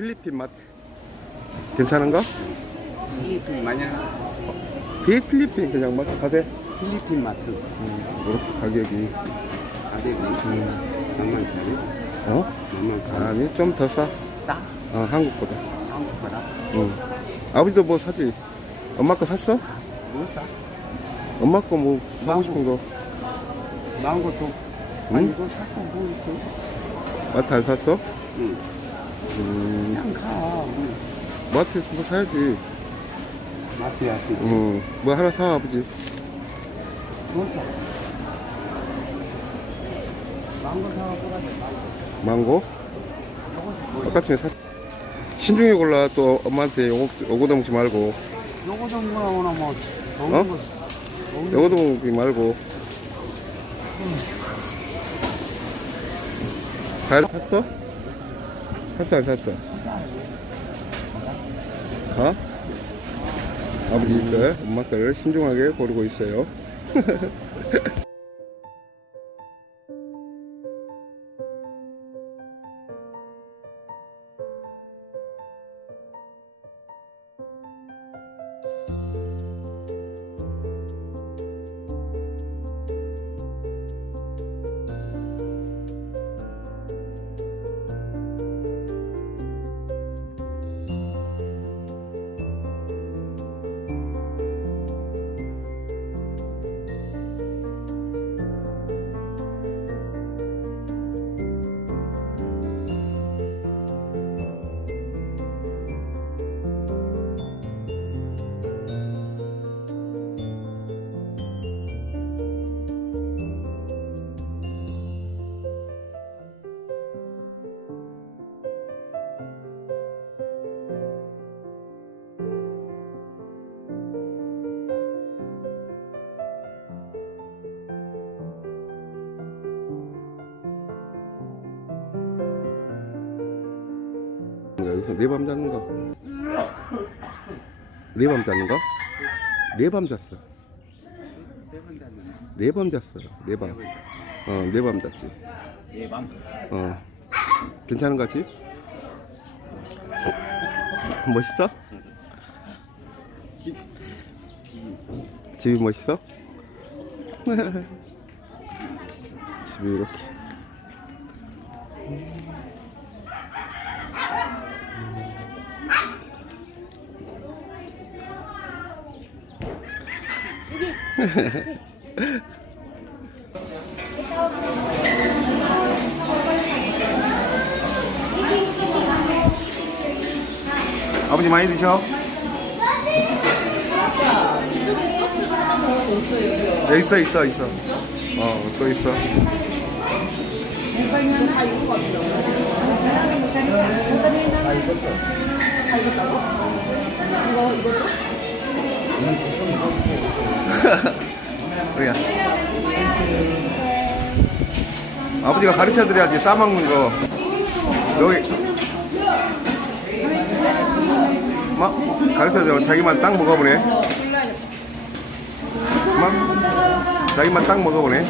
필리핀 마트. 괜찮은가? 필리핀 마냥 비 필리핀 그냥 마트 가세. 필리핀 마트 음, 이렇게 가격이. 가격이 만만 짜리 어? 만만 짜리 아니, 좀 더 싸. 싸 어, 한국보다. 한국보다 응. 아버지도 뭐 사지? 엄마 거 샀어? 뭐 싸? 엄마 거 뭐 사고 싶은 거 망고도 응? 아니 이거 사고 뭐 있어 마트 안 샀어? 응 음. 마트에서 뭐 사야지. 마트 야시 응. 뭐 하나 사, 아버지. 뭐 사? 망고 사갖고 가자 망고 망고? 아까 전에 사. 신중히 골라, 또 엄마한테 요거, 요거도 먹지 말고. 요거 좀 뭐라고나 뭐 어? 좋은 거 좋은 거 요거도 먹지 말고. 가, 샀어? 샀어, 안 샀어? 가? 아버지 걸, 엄마 걸 신중하게 고르고 있어요. 여기서 네 밤 잤는 거. 네밤 잤는 거? 네밤 잤어. 네 밤 잤어. 네 밤. 어, 네 밤 잤지. 예밤 어. 괜찮은 거 같지? 멋있어? 집 집이 멋있어? 집이 이렇게. 아버지 많이 드셔. 여기 있어 있어 있어. 어 또 있어. 아버지가 가르쳐 드려야지 싸먹는 거. 여기 막 가르쳐 줘. 자기만 딱 먹어보네. 막 자기만 딱 먹어보네.